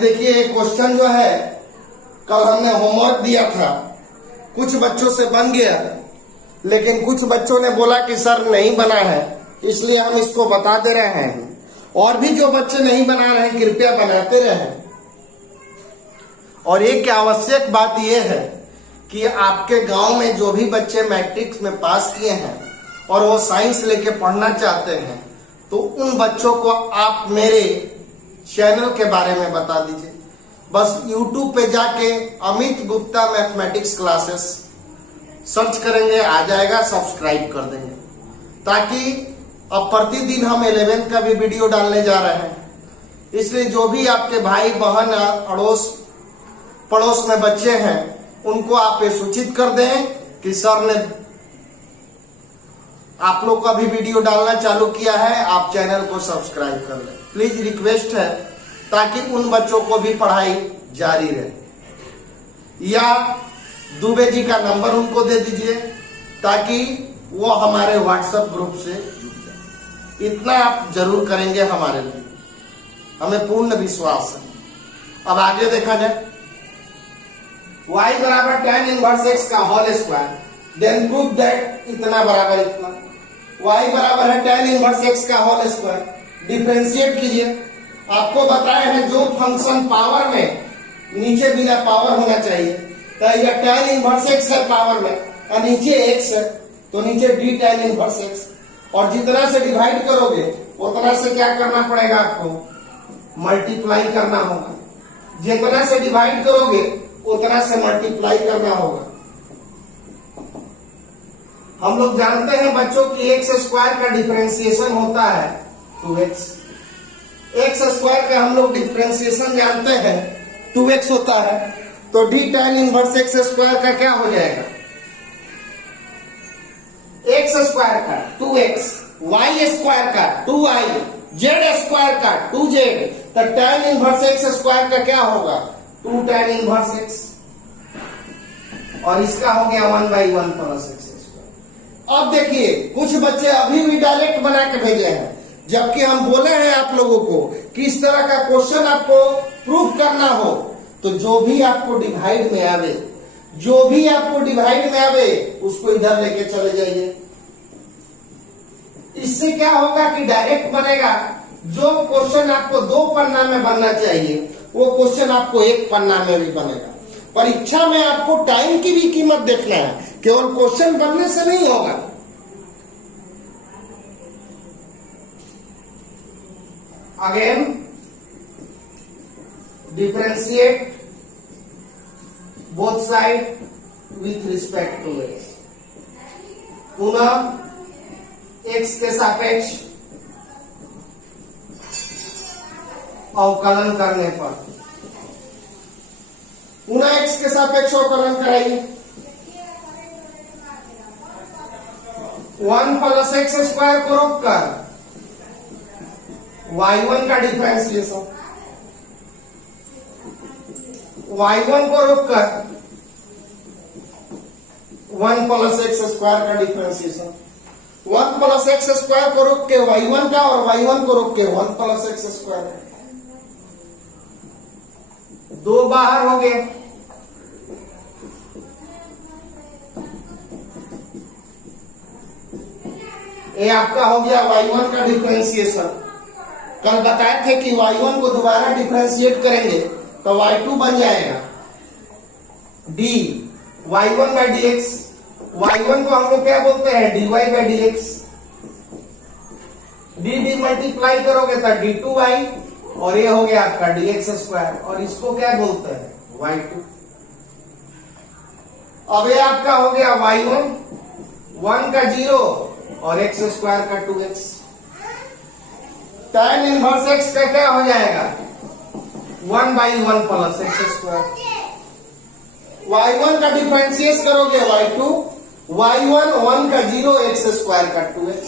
देखिए एक क्वेश्चन जो है कल हमने होमवर्क दिया था, कुछ बच्चों से बन गया, लेकिन कुछ बच्चों ने बोला कि सर नहीं बना है, इसलिए हम इसको बता दे रहे हैं। और भी जो बच्चे नहीं बना रहे हैं कृपया बनाते रहें। और एक आवश्यक बात यह है कि आपके गांव में जो भी बच्चे मैट्रिक्स में पास किए हैं और वो साइंस लेके पढ़ना चाहते हैं, तो उन बच्चों को आप मेरे चैनल के बारे में बता दीजिए। बस YouTube पे जाके Amit Gupta mathematics classes search करेंगे, आ जाएगा, सब्सक्राइब कर देंगे, ताकि अब प्रतिदिन हम 11th का भी वीडियो डालने जा रहे हैं। इसलिए जो भी आपके भाई बहन अड़ोस पड़ोस में बच्चे हैं, उनको आप ये सूचित कर दें कि सर ने आप लोग का भी वीडियो डालना चालू किया है, आप चैनल को सब्सक्राइब कर लें। प्लीज रिक्वेस्ट है, ताकि उन बच्चों को भी पढ़ाई जारी रहे। या दुबे जी का नंबर उनको दे दीजिए, ताकि वो हमारे व्हाट्सएप ग्रुप से जुड़ जाए। इतना आप जरूर करेंगे हमारे लिए, हमें पूर्ण विश्वास है। अब आगे देखा जाए, y बराबर tan इनवर्स x का whole square, then prove that इतना बराबर इतना। y बराबर है tan इनवर्स x का होल स्क्वायर, डिफरेंशिएट कीजिए। आपको बताए हैं जो फंक्शन पावर में नीचे बिना पावर होना चाहिए, तो यह tan इनवर्स x है पावर में और नीचे x है, तो नीचे d tan इनवर्स x। और जितना से डिवाइड करोगे उतना से क्या करना पड़ेगा, आपको मल्टीप्लाई करना होगा। जितना से डिवाइड करोगे उतना से मल्टीप्लाई करना होगा। हम लोग जानते हैं बच्चों की एक्स स्क्वायर का डिफरेंशिएशन होता है 2x। एक्स स्क्वायर का हम लोग डिफरेंशिएशन जानते हैं 2x होता है, तो d tan inverse x square का क्या हो जाएगा, x स्क्वायर का 2x, y स्क्वायर का 2y, z स्क्वायर का 2z, तो tan इनवर्स x स्क्वायर का क्या होगा 2 tan इनवर्स x, और इसका हो गया 1/1 प्लस x स्क्वायर। अब देखिए कुछ बच्चे अभी भी डायरेक्ट बना के भेजे हैं, जबकि हम बोले हैं आप लोगों को कि इस तरह का क्वेश्चन आपको प्रूफ करना हो, तो जो भी आपको डिवाइड में आवे, जो भी आपको डिवाइड में आवे उसको इधर लेके चले जाइए। इससे क्या होगा कि डायरेक्ट बनेगा। जो क्वेश्चन आपको 2 पन्ना में बनना चाहिए वो क्वेश्चन आपको 1 पन्ना में भी बनेगा। परीक्षा में आपको टाइम की भी कीमत देखना है, केवल क्वेश्चन बनने से नहीं होगा। Again differentiate both side with respect to x। पुनः x के सापेक्ष अवकलन करने पर, पुनः x के सापेक्ष अवकलन कराइए। 1 प्लस x स्क्वायर को रोककर y1 का डिफरेंशिएशन, y1 को रोककर 1 प्लस x स्क्वायर का डिफरेंशिएशन, 1 प्लस x स्क्वायर को रोक के y1 का और y1 को रोक के 1 प्लस x स्क्वायर। 2 बाहर हो गए, ये आपका हो गया y1 का डिफरेंशिएशन। कल बताए थे कि y1 को दोबारा डिफरेंशिएट करेंगे तो y2 बन जाएगा d y1 by dx। y1 को हम लोग क्या बोलते हैं dy by dx। dd multiply करोगे तो d2y, और ये हो गया आपका dx स्क्वायर, और इसको क्या बोलते हैं y2। अब ये आपका हो गया y1, 1 का 0 और x स्क्वायर का 2x। tan इनवर्स x का क्या हो जाएगा 1/1 प्लस x स्क्वायर। y1 का डिफरेंशिएट करोगे y2, y1 1 का 0 x स्क्वायर का 2x,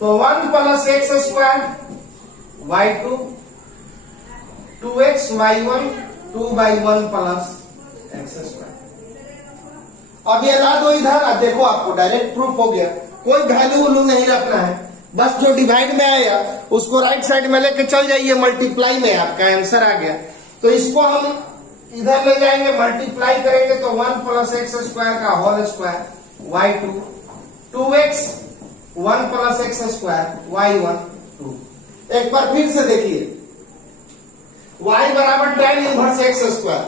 तो 1 plus x square y2, 2x y1 2/1 plus x square. अब ये ला दो इधर, देखो आपको डायरेक्ट प्रूफ हो गया, कोई वैल्यू नहीं रखना है। बस जो डिवाइड में आया उसको राइट साइड में लेके चल जाइए, मल्टीप्लाई में आपका आंसर आ गया। तो इसको हम इधर ले जाएंगे, मल्टीप्लाई करेंगे तो 1 प्लस एक्स स्क्वायर का whole square y2, 2x 1 plus x square y1 2। एक बार फिर से देखिए, y बराबर tan inverse x square,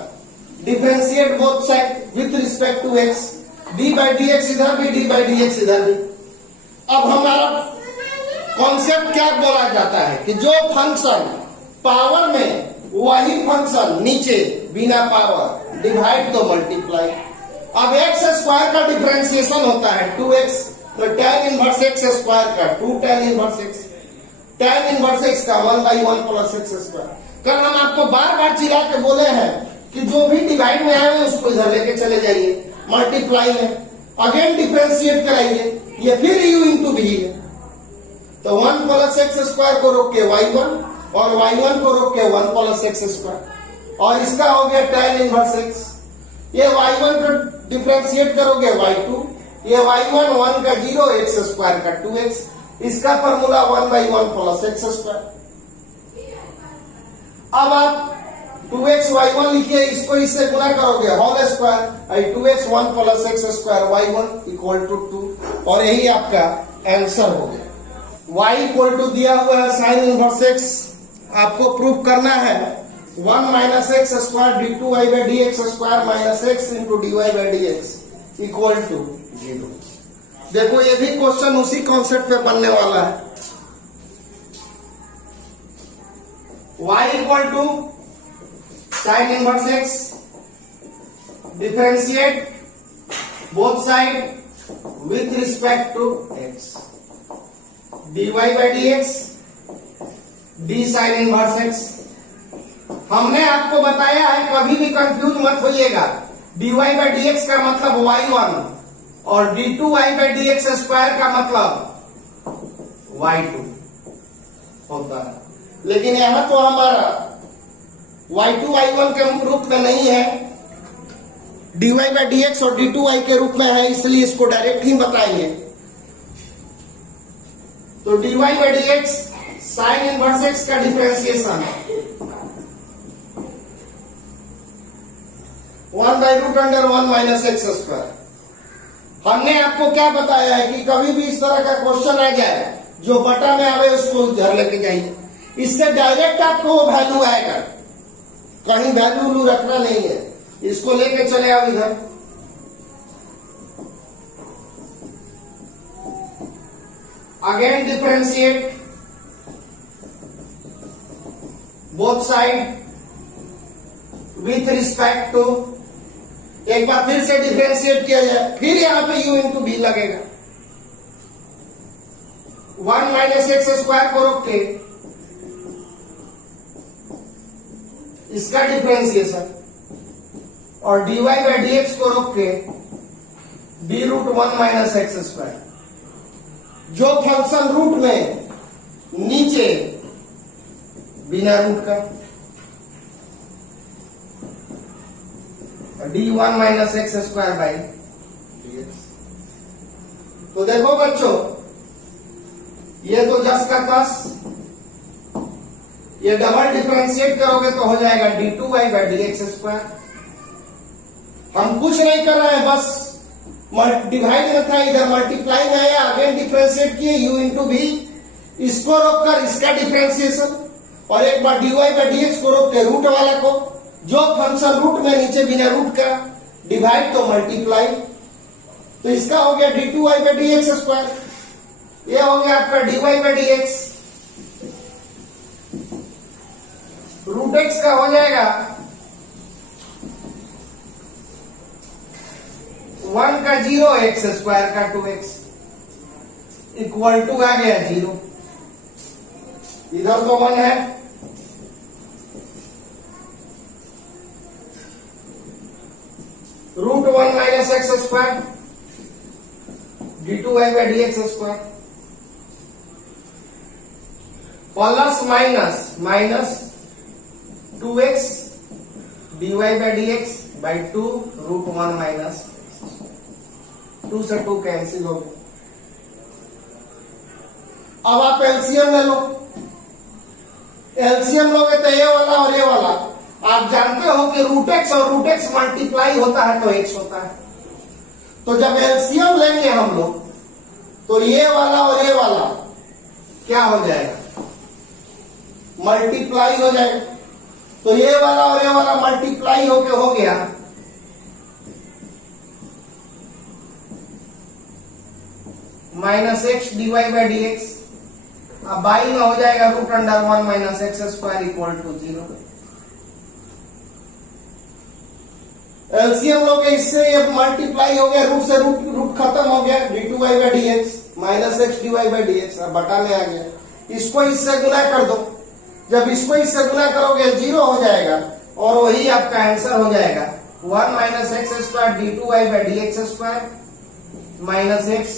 differentiate both side with respect to x, d by D x इधर भी, d बाई डी एक्स इधर भी। अब हमारा कॉन्सेप्ट क्या बोला जाता है कि जो फंक्शन पावर में वही फंक्शन नीचे बिना पावर, डिवाइड तो मल्टीप्लाई। अब एक्स स्क्वायर का डिफरेंशिएशन होता है 2x, तो tan इनवर्स एक्स स्क्वायर का 2 tan inverse x, tan inverse x का 1 बाई 1 प्लस एक्स स्क्वायर। कल हम आपको बार बार चिल्ला के बोले हैं कि जो भी डिवाइड में आए उसको इधर लेके चले जाइए, मल्टीप्लाई में अगेन डिफरेंशिएट कराइए, ये फिर u इंटू भी है। तो 1 प्लस एक्स स्क्वायर को रोक के y1 और y1 को रोक के 1 प्लस एक्स स्क्वायर, और इसका हो गया tan इनवर्स एक्स। ये y1 को डिफरेंशिएट करोगे y2, ये y1 1 का 0, एक्स स्क्वायर का 2x, इसका formula 1 by 1 plus x square. अब आप 2x y1 लिखिए, इसको इससे गुणा करोगे whole square, 2x 1 plus x square y1 equal to 2, और यही आपका आंसर हो गया। y इक्वल टू दिया हुआ है साइन इनवर्स एक्स, आपको प्रूव करना है 1 minus x square d two y by D x square minus x into d y by D x equal to 0। देखो ये भी क्वेश्चन उसी कॉन्सेप्ट पे बनने वाला है। y equal to sine inverse x, differentiate both side with respect to x, dy by D x d sine inverse x. हमने आपको बताया है, कभी भी कंफ्यूज मत होइएगा, dy बाई डी एक्स का मतलब y1 और d2 y by D x square का मतलब y2 होता है, लेकिन यहां तो हमारा y2 y1 के रूप में नहीं है, dy बाई डी एक्स और d2 y के रूप में है, इसलिए इसको डायरेक्ट ही बताएंगे। तो dy by D x sine inverse x का differentiation 1 by root under 1 minus x square. हमने आपको क्या बताया है कि कभी भी इस तरह का क्वेश्चन आ जाए जो बटा में आवे उसको इधर लेके जाइए, इससे डायरेक्ट आपको वो वैल्यू आएगा, कहीं वैल्यू रखना नहीं है, इसको लेके चले आओ इधर। Again differentiate both side with respect to, एक बार फिर से डिफरेंशिएट किया जाए, फिर यहां पे u इंटू बी लगेगा। 1 माइनस एक्स स्क्वायर को रोक के इसका डिफरेंशिएशन, और dy बाई डी एक्स को रोक के b root 1 minus x square. जो फंक्शन रूट में नीचे बिना रूट का, d1 minus x square by dx। तो देखो बच्चों, ये तो 10 का 10, ये डबल डिफरेंशिएट करोगे तो हो जाएगा d2 y by D x square. हम कुछ नहीं कर रहे हैं, बस डिवाइड में था, इधर मल्टीप्लाई में आया, अगेन डिफरेंशिएट किए u इंटू भी, इसको रोककर इसका डिफरेंशिएशन, और एक बार dy बाई डी एक्स को रोक के रूट वाला को, जो फंक्शन रूट में नीचे बिना रूट का, डिवाइड तो मल्टीप्लाई। तो इसका हो गया d2 y by D x square, ये हो गया आपका dy by D x, root x का हो जाएगा 1 का 0, एक्स स्क्वायर का 2x इक्वल टू आ गया 0, इधर तो 1 है, root 1 minus x square d2 y by D x square, plus minus minus 2x dy by D x by 2 root 1 minus 2 से 2 कैंसिल हो गया। अब आप एलसीएम ले लो, एलसीएम लोगे तो ये वाला और ये वाला, आप जानते हो कि रूट एक्स और रूट एक्स मल्टीप्लाई होता है तो एक्स होता है। तो जब एलसीएम लेंगे हम लोग तो ये वाला और ये वाला क्या हो जाएगा, मल्टीप्लाई हो जाएगा। तो ये वाला और ये वाला मल्टीप्लाई होके हो गया minus x dy by D x. अब बाई में हो जाएगा root under 1 minus x square equal to 0। LCM लोग इससे ये मल्टीप्लाई हो गया, रूट से रूट खत्म हो गया, d two y by D x minus x d y by D x. अब बटा में आ गया, इसको इससे गुना कर दो, जब इसको इससे गुना करोगे 0 हो जाएगा और वही आपका आंसर हो जाएगा 1 minus x square d two y by D x square minus x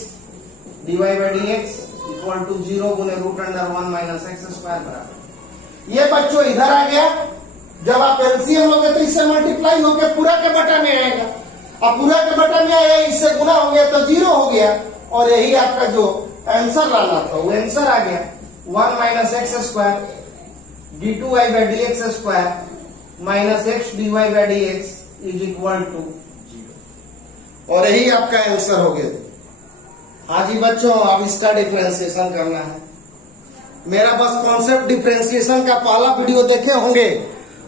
d y by D x equal to 0 गुने root under 1 minus x square बराबर। ये बच्चों इधर आ गया, जब आप एलसीएम लोगे तो इससे मल्टीप्लाई होकर पूरा के बटा में आएगा। अब पूरा के बटा में आया, इससे गुना हो गया तो 0 हो गया और यही आपका जो आंसर लाना था वो आंसर आ गया 1 minus x square d two y by D x square minus x d y by D x is equal to 0 और यही आपका आंसर हो गया। हाँ जी बच्चों, अब इसका डिफरेंशिएशन करना है। मेरा बस कॉन्सेप्ट डिफरेंशिएशन का पहला वीडियो देखे होंगे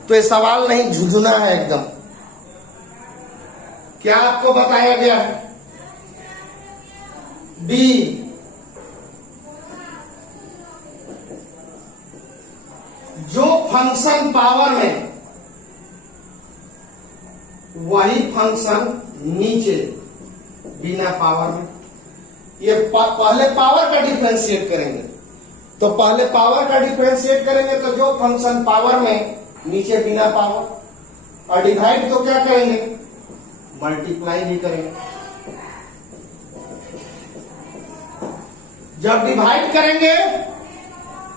तो ये सवाल नहीं झुंझुना है एकदम। क्या आपको बताया गया है, डी जो फंक्शन पावर में वही फंक्शन नीचे बिना पावर में। ये पहले पावर का डिफरेंशिएट करेंगे, तो पहले पावर का डिफरेंशिएट करेंगे तो जो फंक्शन पावर में नीचे बिना पावर, और डिवाइड तो क्या करेंगे, मल्टीप्लाई भी करेंगे। जब डिवाइड करेंगे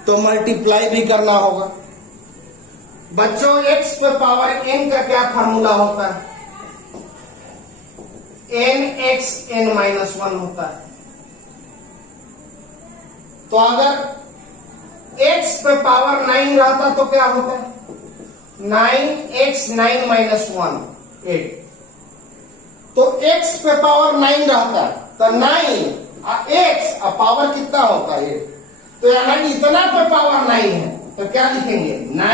तो मल्टीप्लाई भी करना होगा। बच्चों x पे पावर n का क्या फार्मूला होता है, nx n माइनस 1 होता है। तो अगर x पे पावर 9 रहता तो क्या होता है, 9x 9 माइनस 1 8। तो x पे पावर 9 रहता तो 9 x अब पावर कितना होता है 8, तो यहाँ इतना पे पावर 9 है तो क्या लिखेंगे 9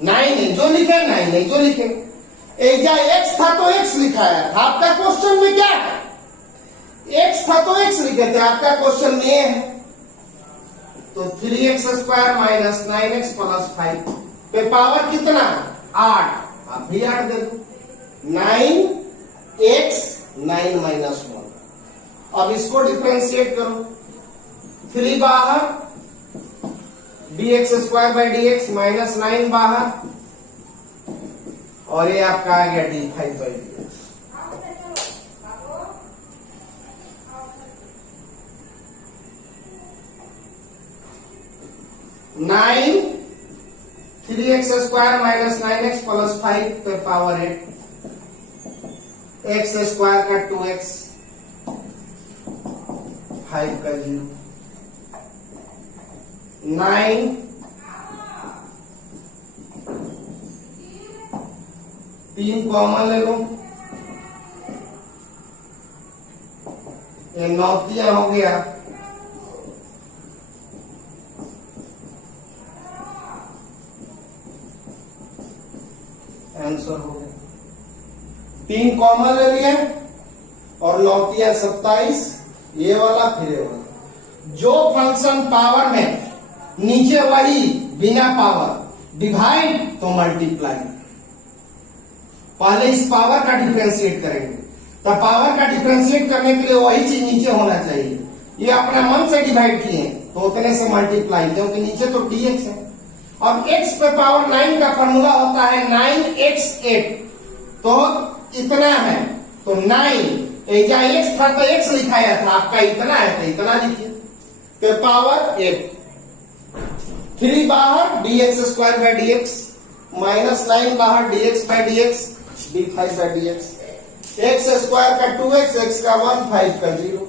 है, जो लिखे 9 है जो लिखे। एजा x था तो x लिखाया था, आपका क्वेश्चन में क्या है, x था तो x लिखे थे, आपका क्वेश्चन में है। तो 3x square minus 9x plus 5 पे पावर कितना 8, आप भी 8 दे दो, 9x 9 माइनस 1। अब इसको डिफरेंशिएट करो, 3 बाहर dx square by dx minus 9 बाहर और ये आपका आ गया d5 by dx। Nine 3x square minus 9x plus 5 पे पावर 8, x स्क्वायर का 2x 5 का 0, 9 3 कॉमन ले लो, ये 9 हो गया, आंसर हो गया। 3 कॉमन ले लिया और 9 27, ये वाला फिर ये वाला। जो फंक्शन पावर में नीचे वही बिना पावर, डिवाइड तो मल्टीप्लाई। पहले इस पावर का डिफरेंशिएट करेंगे, तो पावर का डिफरेंशिएट करने के लिए वही चीज नीचे होना चाहिए। ये अपने मन से डिवाइड किए तो उतने से मल्टीप्लाई, क्योंकि नीचे तो dx है। अब x पे पावर 9 का फॉर्मूला होता है 9x 8, तो इतना है तो 9 एजा x था तो x लिखाया था, आपका इतना है तो इतना लिखिए, पे पावर 8। 3 बाहर dx square by dx minus 9 बाहर dx by dx d5 by dx, x square का 2x, x का 1, 5 का 0,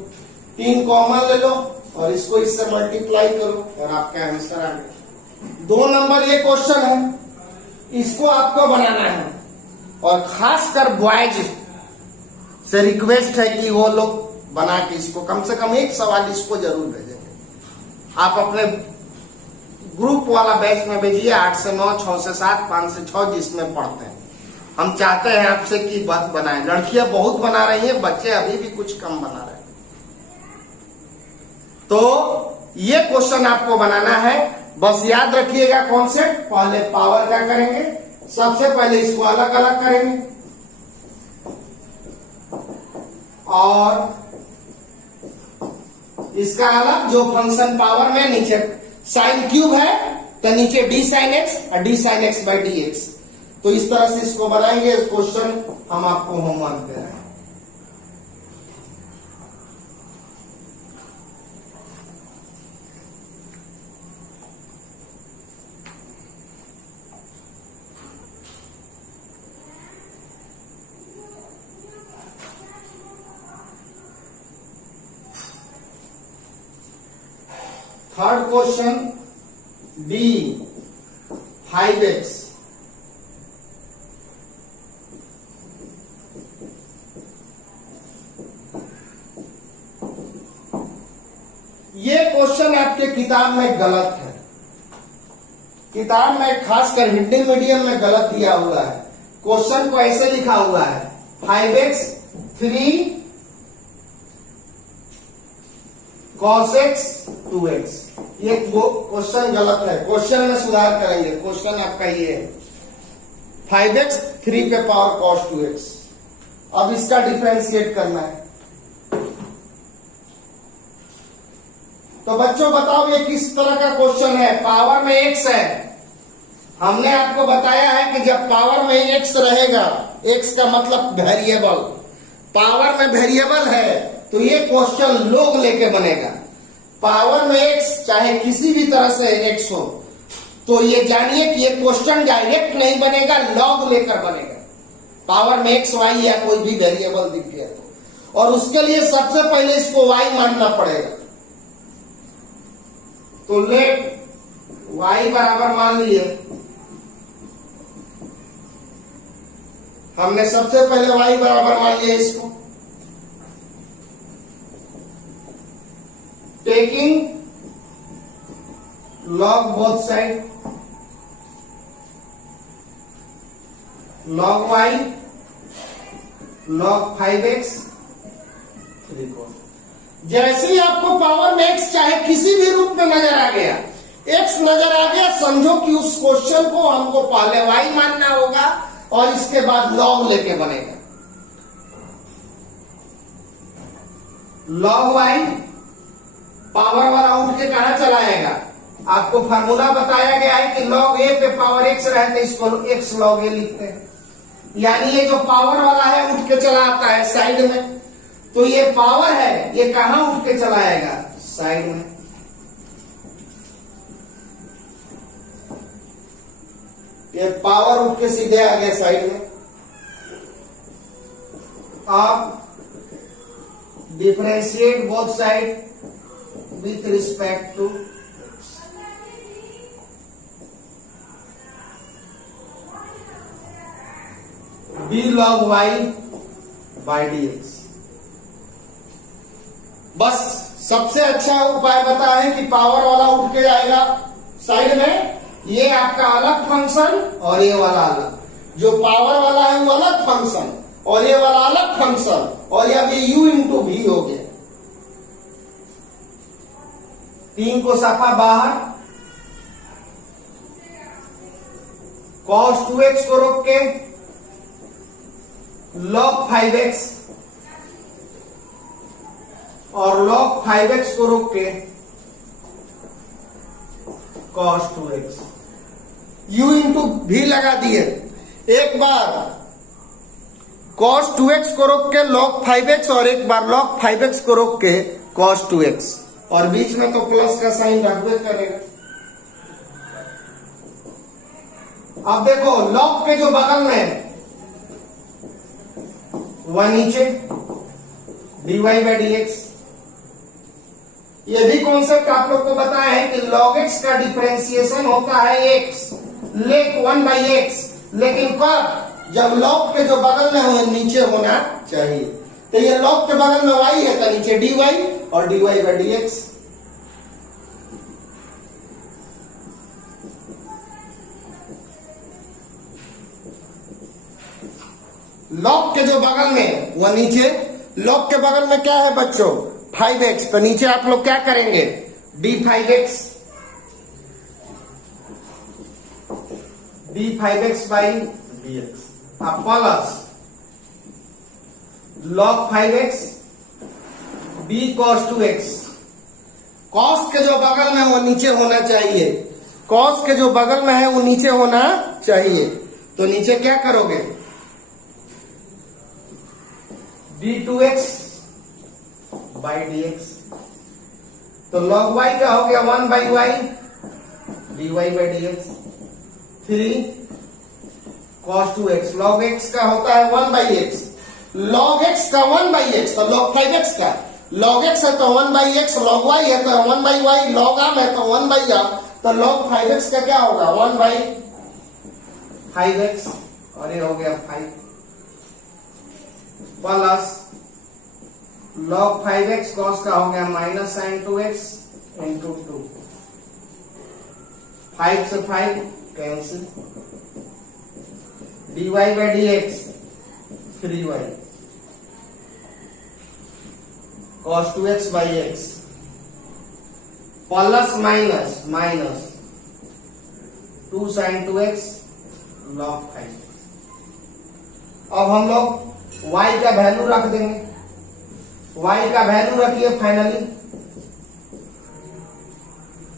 3 कॉमन ले लो, और इसको इससे मल्टीप्लाई करो और आपका आंसर आ गया। 2 नंबर ये क्वेश्चन है, इसको आपको बनाना है और खासकर बॉयज से रिक्वेस्ट है कि वो लोग बना के इसको कम से कम एक सवाल इसको जरूर भेजेंगे। आप अपने ग्रुप वाला बैच में भेजिए, 8 से 9, 6 से 7, 5 से 6 जिसमें पढ़ते हैं। हम चाहते हैं आपसे कि बात बनाएं। लड़कियां बहुत बना रही हैं, बच्चे अभी भी कुछ कम बना रहे हैं। तो ये क्वेश्चन आपको बनाना है, बस याद रखिएगा कॉन्सेप्ट। पहले पावर का करेंगे, सबसे पहले इसको अलग अलग करेंगे और इसका अलग जो फंक्शन पावर में नीचे साइन क्यूब है तो नीचे डी साइन एक्स और D sine x by D x. तो इस तरह से इसको बनाएंगे। क्वेश्चन हम आपको होमवर्क दे रहे हैं। थर्ड क्वेश्चन बी 5x ये क्वेश्चन आपके किताब में गलत है। किताब में खासकर हिंदी मीडियम में गलत दिया हुआ है। क्वेश्चन को ऐसे लिखा हुआ है 5x 3 cos x 2x। ये क्वेश्चन गलत है, क्वेश्चन में सुधार करेंगे। क्वेश्चन आपका ये है 5x 3 पे पावर cos 2x। अब इसका डिफरेंशिएट करना है। तो बच्चों बताओ ये किस तरह का क्वेश्चन है। पावर में x है, हमने आपको बताया है कि जब पावर में x रहेगा, x का मतलब वेरिएबल, पावर में वेरिएबल है तो ये क्वेश्चन लॉग लेके बनेगा। पावर में x चाहे किसी भी तरह से x हो तो ये जानिए कि ये क्वेश्चन डायरेक्ट नहीं बनेगा, लॉग लेकर बनेगा। पावर में x y या कोई भी वेरिएबल दिख गया तो, और उसके लिए सबसे पहले इसको y मानना पड़ेगा। तो लेट y बराबर मान लिए, हमने सबसे पहले y बराबर मान लिया इसको। Taking log both side, log y log 5x 3 cos। जैसे ही आपको पावर में x चाहे किसी भी रूप में नजर आ गया, x नजर आ गया, समझो कि उस क्वेश्चन को हमको पहले y मानना होगा और इसके बाद log लेके बनेगा। log y पावर वाला उठ के कहां चला आएगा? आपको फार्मूला बताया गया है कि log a पे पावर x रहे तो इसको x log a लिखते हैं। यानी ये जो पावर वाला है उठ के चला आता है साइड में, तो ये पावर है, ये कहां उठ के चला आएगा? साइड में। ये पावर उठ के सीधे आ गया साइड में। आप differentiate both side with respect to b log y by dx। बस सबसे अच्छा उपाय बता है कि पावर वाला उठ के जाएगा साइड में, ये आपका अलग फंक्शन और ये वाला अलग। जो पावर वाला है वो अलग फंक्शन और ये वाला अलग फंक्शन, और ये अभी u इंटू भी हो गया। 3 को साफा बाहर, cos 2x को रोक के log 5x और log 5x को रोक के cos 2x। u इंटू भी लगा दिए। एक बार cos 2x को रोक के log 5x और एक बार log 5x को रोक के cos 2x, और बीच में तो प्लस का साइन रखबे करेगा। अब देखो log के जो बगल में वह नीचे dy बाई dx, ये भी कॉन्सेप्ट आप लोग को बताया है कि log x का डिफरेंशिएशन होता है x, लेक 1/x, लेकिन कब? जब log के जो बगल में हो नीचे होना चाहिए। तो ये log के बगल में y है तो नीचे dy और dy/dx। log के जो बगल में वो नीचे, log के बगल में क्या है बच्चों? 5x, तो नीचे आप लोग क्या करेंगे? d5x d5x/dx अब plus log 5x b cos 2x। cos के जो बगल में वो नीचे होना चाहिए, cos के जो बगल में है वो नीचे होना चाहिए, तो नीचे क्या करोगे? d2x/dx। तो log y क्या हो गया? 1/y dy/dx। 3 cos 2x। log x का होता है 1/x, log x का 1/x, तो log 5x का log x है तो 1/x, log y है तो 1/y, log m है तो 1/r, तो log 5x का क्या होगा? 1/5x, और ये हो गया 5 प्लस log 5x cos का हो गया माइनस sin 2x इंटू 2। 5 से 5 cancel, dy/dx 3y cos 2x/x plus minus minus 2 sin 2x log 5। अब हम लोग y का वैल्यू रख देंगे। y का वैल्यू रखिए फाइनली।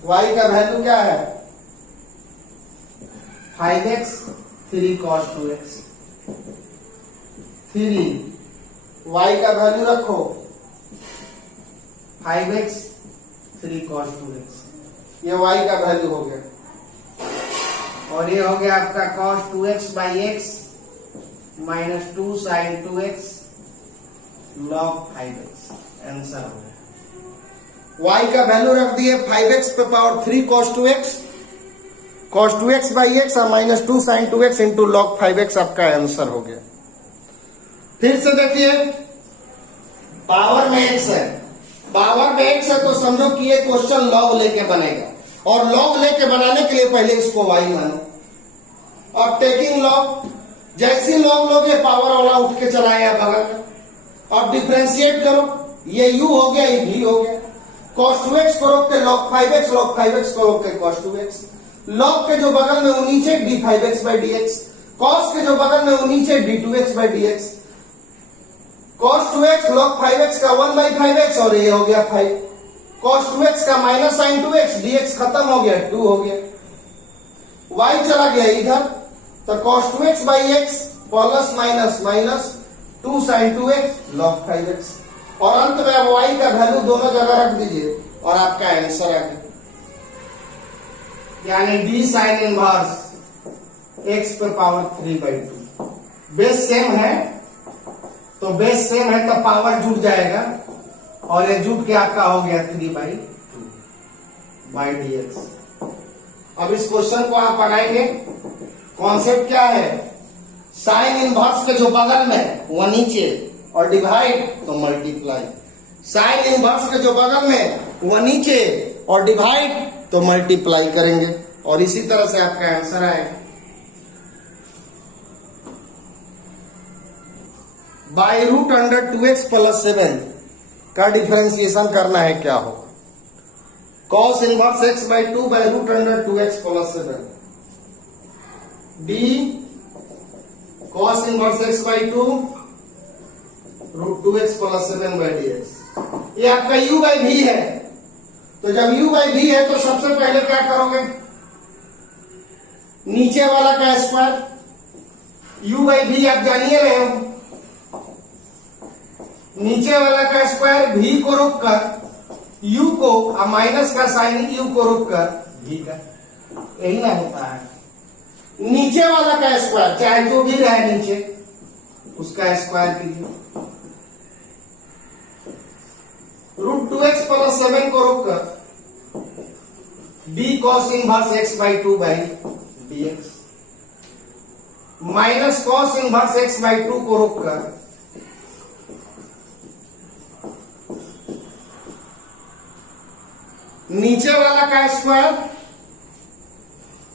y का वैल्यू क्या है? 5x 3 cos 2x। 3 y का वैल्यू रखो 5x 3 cos 2x, ये y का वैल्यू हो गया। और ये हो गया आपका cos 2x/x minus 2 sin 2x log 5x, answer हो गया। y का वैल्यू रख दिए 5x पे power 3 cos 2x, cos 2x/x और minus 2 sin 2x into log 5x आपका आंसर हो गया। फिर से देखिए, पावर में x है, पावर में x है तो समझो कि ये क्वेश्चन log लेके बनेगा, और log लेके बनाने के लिए पहले इसको y मानो। अब टेकिंग log, जैसी log लोगे पावर वाला उठ के चला आया बगल में। अब डिफरेंशिएट करो, ये u हो गया, ये v हो गया। cos 2x को रोक के log 5x, log 5x को रोक के cos 2x। log के जो बगल में वो नीचे d5x/dx, cos के जो बगल में वो नीचे d2x/dx। cos 2x log 5x का 1/5x और ये हो गया 5। cos 2x का माइनस sin 2x, dx खत्म हो गया, 2 हो गया। y चला गया इधर, तो cos 2x/x plus minus minus 2 sin 2x log 5x, और अंत में अब y का वैल्यू दोनों जगह रख दीजिए और आपका आंसर आ गया, यानी d sin इनवर्स x पे पावर 3/2। बेस सेम है तो बेस सेम है तो पावर जुड़ जाएगा, और ये जुड़ के आपका हो गया 3/2/dx। अब इस क्वेश्चन को आप बनाएंगे। कॉन्सेप्ट क्या है? साइन इनवर्स के जो बगल में वो नीचे और डिवाइड तो मल्टीप्लाई। साइन इनवर्स के जो बगल में वो नीचे और डिवाइड तो मल्टीप्लाई करेंगे, और इसी तरह से आपका आंसर आएगा। By root under 2x plus 7 का डिफरेंशिएशन करना है, क्या होगा? cos inverse x/2 by root under 2x plus 7 d cos inverse x/2 root 2x plus 7/dx। ये आपका u/v है, तो जब u/v है तो सबसे पहले क्या करोगे? नीचे वाला का स्क्वायर, u/v आप जानिए रहे हो, नीचे वाला का स्क्वायर v को रोक कर u को, और माइनस का साइन u को रोक कर v का, यही ना होता है। नीचे वाला का स्क्वायर चाहे जो भी रहे नीचे, उसका स्क्वायर कीजिए। √2x प्लस 7 को रोककर d cos inverse x by 2 by dx minus cos inverse x by 2 को रोककर नीचे वाला का स्क्वायर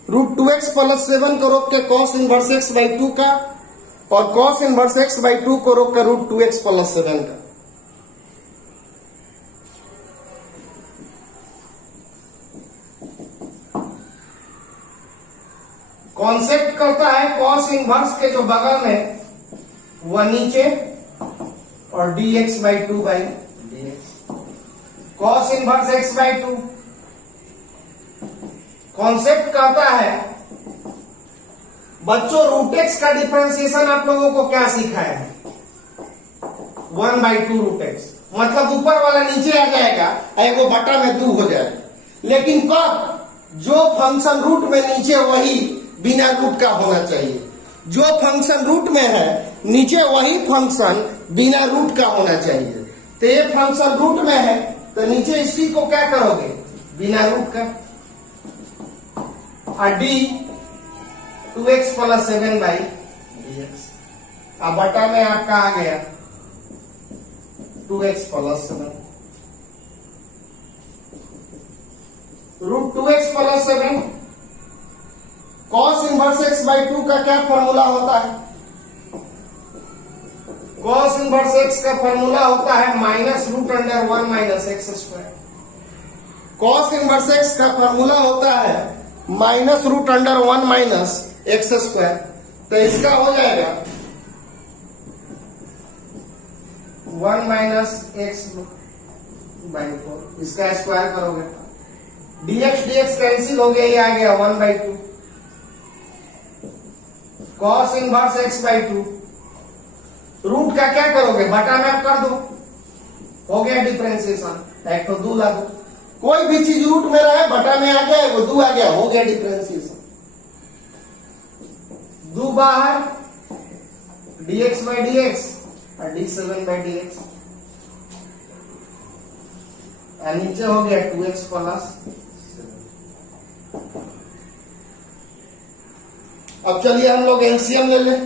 √2x प्लस 7 को रोक के cos इनवर्स x बाई 2 का और cos इनवर्स x बाई 2 को रोक कर √2x प्लस 7 का। कॉन्सेप्ट करता है cos इनवर्स के जो बगल में वह नीचे और dx by 2 by dx cos inverse x by 2। Concept कहता है बच्चों √x का डिफरेंशिएशन आप लोगों को क्या सिखाया है 1 बाई 2 √x मतलब ऊपर वाला नीचे आ जाएगा एगो बटा में 2 हो जाएगा। लेकिन कब जो फंक्शन रूट में नीचे वही बिना रूट का होना चाहिए। जो फंक्शन रूट में है नीचे वही फंक्शन बिना रूट का होना चाहिए। तो ये फंक्शन रूट में है तो नीचे इसी को क्या करोगे बिना रूट का और d 2x plus 7 by dx अब बटा में आपका आ गया 2x plus 7 √2x plus 7 cos inverse x by 2 का क्या फॉर्मूला होता है cos इनवर्स x का फॉर्मूला होता है -√1 minus x square. cos inverse x का फॉर्मूला होता है -√1 माइनस x स्क्वायर। तो इसका हो जाएगा 1 माइनस x बाई 4 इसका स्क्वायर करोगे dx कैंसिल हो गया ये आ गया 1 by 2 cos inverse x by 2 root का क्या करोगे बटा में आप कर दो हो गया डिफरेंशिएशन एक तो 2 ला दो कोई भी चीज रूट में रहे बटा में आ गया वो 2 आ गया हो गया डिफरेंशिएशन 2 बाहर dx बाई dx और d7 बाई dx और नीचे हो गया 2x प्लस 7। अब चलिए हम लोग एलसीएम ले लें।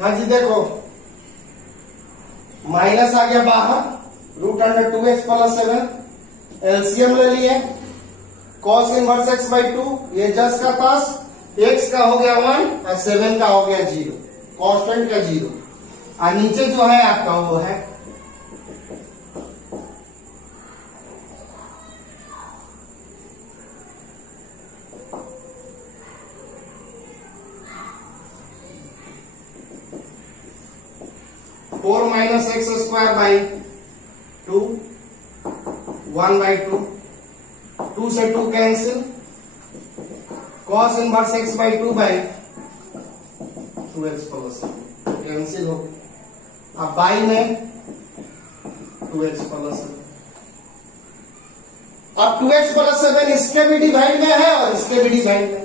हाँ जी देखो माइनस आ गया बाहर √2x प्लस 7 एलसीएम ले लिए cos इनवर्स x बाई 2 ये जस का तस x का हो गया 1 और 7 का हो गया 0 कांस्टेंट का 0 और नीचे जो है आपका वो है four minus x square by 2 1 by 2 2 से 2 cancel cos inverse x by 2 by 2x plus cancel हो अब बाई में 2x प्लस अब 2x प्लस 7 इसके भी डिवाइड में है और इसके भी डिवाइड में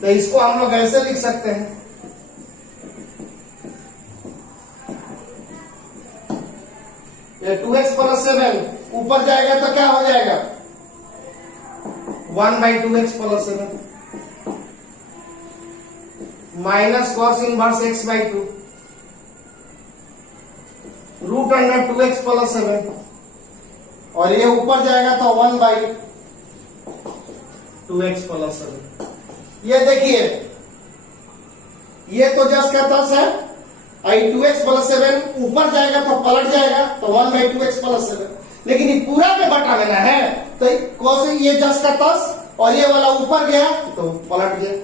तो इसको हम लोग ऐसे लिख सकते हैं ये 2x प्लस 7 ऊपर जाएगा तो क्या हो जाएगा 1 by 2x plus 7 minus cos inverse x by 2 √2x plus 7 और ये ऊपर जाएगा तो 1 बाई 2x प्लस 7। ये देखिए ये तो जस्ट का तस है 2x प्लस 7 ऊपर जाएगा तो पलट जाएगा तो 1 बाई 2x प्लस 7 लेकिन ये पूरा के बटा में ना है तो cos ये जस्ट का तस और ये वाला ऊपर गया तो पलट गया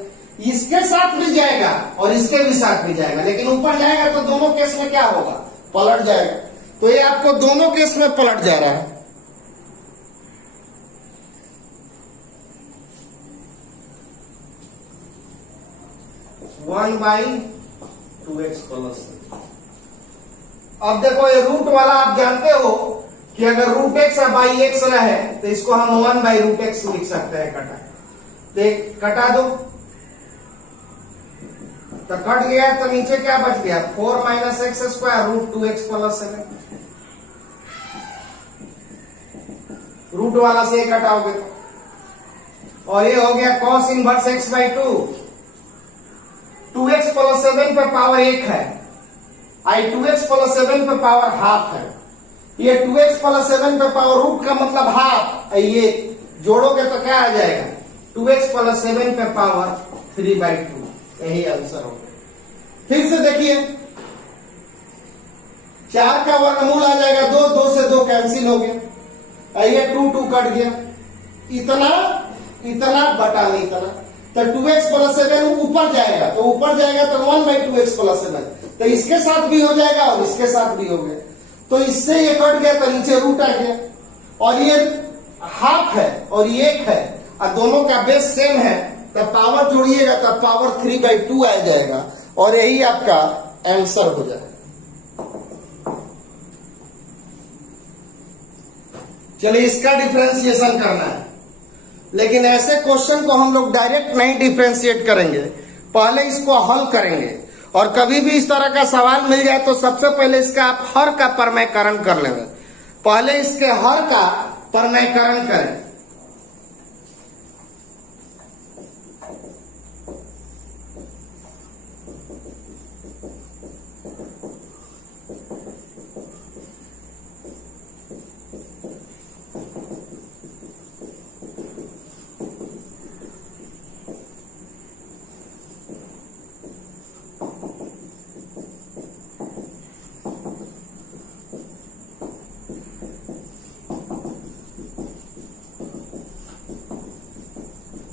इसके साथ भी जाएगा और इसके भी साथ भी जाएगा लेकिन ऊपर जाएगा तो दोनों केस में क्या होगा पलट जाएगा तो ये आपको दोनों केस में पलट जा रहा है। 1 बाई 2x प्लस। अब देखो ये रूट वाला आप जानते हो कि अगर √x बाई x रहे तो इसको हम 1 बाई √x लिख सकते हैं कटा तो कटा दो तो कट गया तो नीचे क्या बच गया 4 minus x square root 2x plus 7। Root वाला से कटाओगे तो, और ये हो गया cos inverse x by 2x plus 7 पे पावर 1 है, आई 2x प्लस 7 पे पावर हाफ है, ये 2x प्लस 7 पे पावर रूट का मतलब हाफ, ये जोड़ोगे तो क्या आ जाएगा 2x प्लस 7 पे पावर 3/2, यही आंसर हो। फिर से देखिए 4 का वर्गमूल आ जाएगा 2, 2 से 2 कैंसिल हो गया, ये 2 कट गया, इतना बटा में इतना, तो 2x प्लस 7 ऊपर जाएगा, तो ऊपर जाएगा तो 1/2x प्लस 7, तो इसके साथ भी हो जाएगा और इसके साथ भी हो गया, तो इससे ये कट गया तो नीचे रूट आ गया, और ये हाफ है और ये 1 है, और दोनों का बेस सेम है, तो पावर जोड़िएगा तो पावर 3/2 आ जाएगा, और यही आपका आंसर हो जाएगा। चलिए इसका डिफरेंशिएशन करना है, लेकिन ऐसे क्वेश्चन को हम लोग डायरेक्ट नहीं डिफरेंशिएट करेंगे, पहले इसको हल करेंगे, और कभी भी इस तरह का सवाल मिल जाए तो सबसे पहले इसका आप हर का प्रमेयकरण कर लेंगे, पहले इसके हर का प्रमेयकरण करें।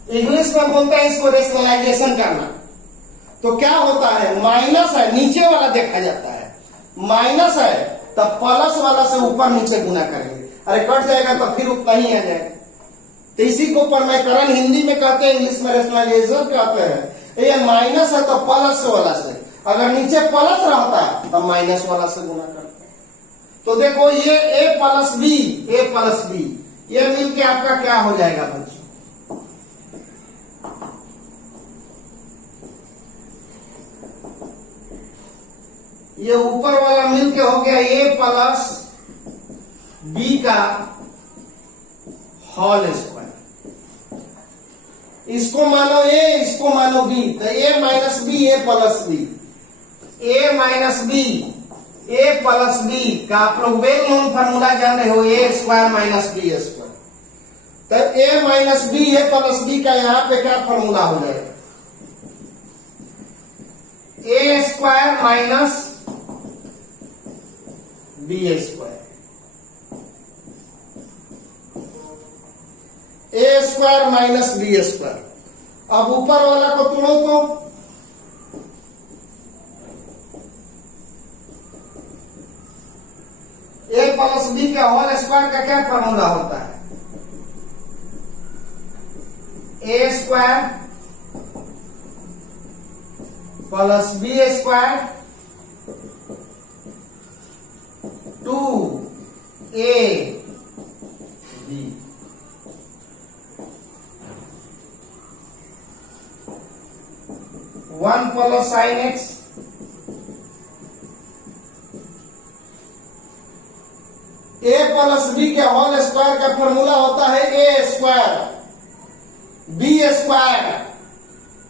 इंग्लिश में बोलते हैं इसको रेशनलाइजेशन करना। तो क्या होता है, माइनस है नीचे वाला देखा जाता है, माइनस है तब प्लस वाला से ऊपर नीचे गुना करेंगे, अरे कट जाएगा तो फिर उतना ही आ जाएगा, तो इसी को प्रमेयकरण हिंदी में कहते हैं, इंग्लिश में रेशनलाइजेशन कहते हैं। ये माइनस है तो प्लस वाला से, अगर नीचे प्लस रहता तब माइनस वाला से गुना करते हैं। तो देखो ये a प्लस बी ये मिलके आपका क्या हो जाएगा बच्चों, ये ऊपर वाला मिलके हो गया a प्लस बी का होल स्क्वायर, इसको मानो a इसको मानो b, तो a minus B a plus B, a minus B a plus B का आप लोग वेल नोन फार्मूला जान रहे हो, a square minus B square, तो a minus B a plus B का यहां पे क्या फार्मूला हो जाएगा, a square minus B square, A square minus B square. अब ऊपर वाला को तोड़ो तो ए प्लस बी का होल स्क्वायर का क्या फॉर्मूला होता है, A square plus B square 2ab, 1 plus sine x a plus B के होल स्क्वायर का फॉर्मूला होता है a square B square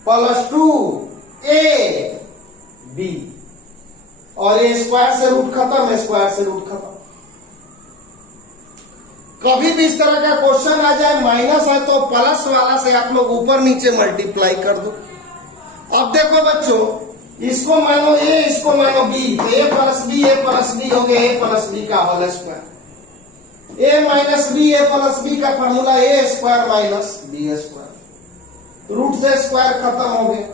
plus 2ab, और ये स्क्वायर से रूट खत्म, स्क्वायर से रूट खत्म। कभी भी इस तरह का क्वेश्चन आ जाए माइनस है तो प्लस वाला से आप लोग ऊपर नीचे मल्टीप्लाई कर दो। अब देखो बच्चों, इसको मानो a इसको मानो b, तो a प्लस बी हो गया a प्लस बी का whole square, a minus B a plus B का फॉर्मूला a square minus B square, root से स्क्वायर खत्म हो गया,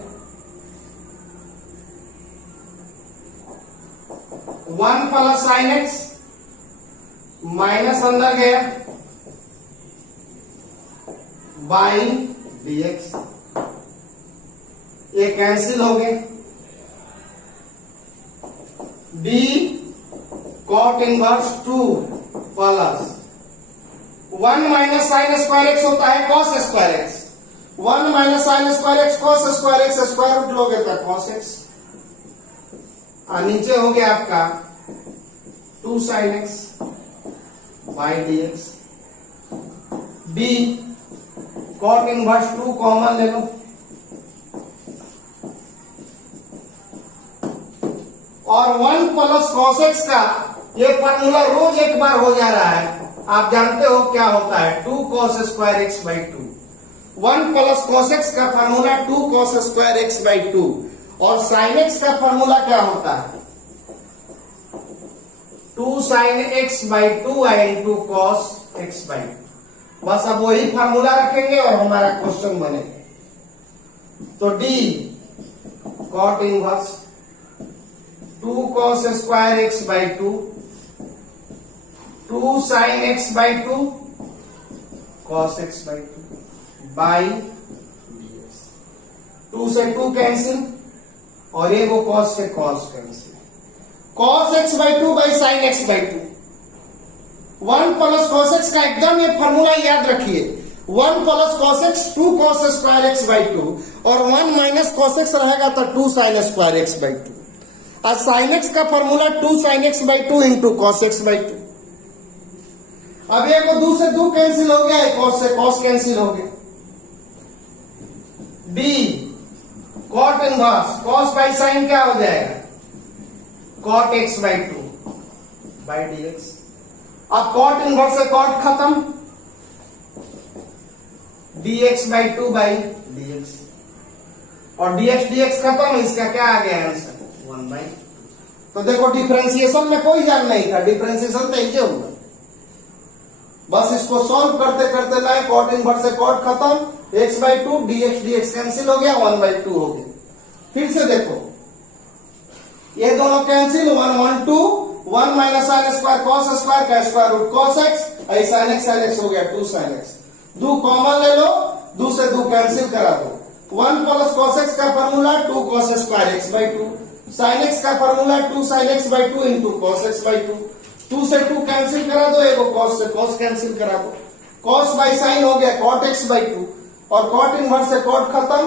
1 प्लस साइन एक्स माइनस अंदर गया बाई dx, ये कैंसिल हो गए, b cot inverse 2 plus 1 minus sine square X होता है cos square X, 1 minus sine square X cos square X, square root लोगे तो कॉस एक्स, और नीचे हो गया आपका 2 sin x by dx। b cot inverse 2 common ले लो, और 1 प्लस cos x का ये फार्मूला रोज एक बार हो जा रहा है, आप जानते हो क्या होता है, 2 cos square x by 2। 1 plus cos x का formula 2 cos square x by 2, और sin x का फार्मूला क्या होता है, 2 sin x by 2 into cos x by 2। बस अब वही फार्मूला रखेंगे और हमारा क्वेश्चन बनेगा। तो d cot inverse 2 cos square x by 2, 2 sin x by 2 cos x by 2 by dx। 2 से 2 कैंसिल, और ये वो cos से cos cancel, cos x by 2 by sin x by 2। 1 plus cos x का एकदम ये फॉर्मूला याद रखिए, 1 plus cos x 2 cos square x by 2, और 1 माइनस cos x रहेगा तो 2 sin स्क्वायर x बाई 2। और sin x का formula 2 sin x by 2 into cos x by 2। अब ये को 2 से 2 कैंसिल हो गया, cos से cos कैंसिल हो गया। b cot inverse cos by sin क्या हो जाएगा, cot x by 2 by dx। अब cot इनवर्स से cot खत्म, dx बाई 2 बाई dx, और dx dx खत्म, इसका क्या आ गया आंसर, 1 बाई। तो देखो डिफरेंशिएशन में कोई जान नहीं था, डिफरेंशिएशन तो ऐसे हुआ, बस इसको सॉल्व करते करते लाए, cot इनवर्स से cot खत्म, x by 2 dx dx cancel हो गया, 1 बाई 2 हो गया। फिर से देखो ये दोनों cancel, 1 1 2, 1 minus sin square cos square का square root cos x, sin x हो गया 2 sin x। 2 कॉमन ले लो, 2 से 2 कैंसिल करा दो, 1 प्लस cos x का formula 2 cos square x by 2, sin x का formula 2 sin x by 2 into cos x by 2। 2 से 2 कैंसिल करा दो, एगो cos से cos कैंसिल करा दो, cos बाई sin हो गया cot x बाई 2, और cot इनवर्स से cot खत्म,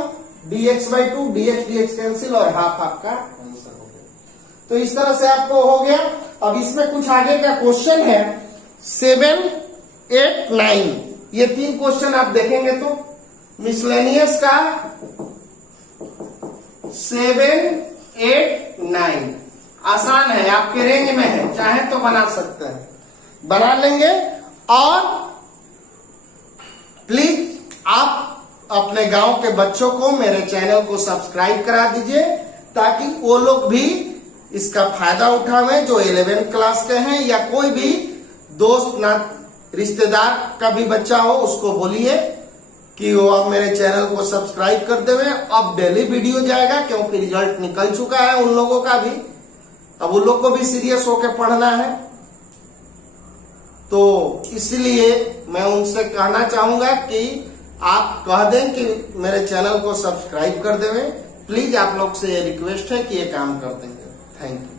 dx by 2 dx dx cancel, और हाफ आपका आंसर हो गया। तो इस तरह से आपको हो गया। अब इसमें कुछ आगे का क्वेश्चन है 7 8 9, ये 3 क्वेश्चन आप देखेंगे तो मिसलेनियस का 7 8 9 आसान है, आपके रेंज में है, चाहे तो बना सकते हैं, बना लेंगे। और प्लीज आप अपने गांव के बच्चों को मेरे चैनल को सब्सक्राइब करा दीजिए, ताकि वो लोग भी इसका फायदा उठावें, जो 11th क्लास के हैं, या कोई भी दोस्त ना रिश्तेदार का भी बच्चा हो, उसको बोलिए कि वो अब मेरे चैनल को सब्सक्राइब कर देवे। अब डेली वीडियो जाएगा, क्योंकि रिजल्ट निकल चुका है उन लोगों का भी, अब उन लोग को भी सीरियस होकर पढ़ना है। तो इसलिए मैं उनसे कहना चाहूंगा कि आप कह दें कि मेरे चैनल को सब्सक्राइब कर देवे। प्लीज आप लोग से ये रिक्वेस्ट है कि ये काम कर देंगे। Thank you.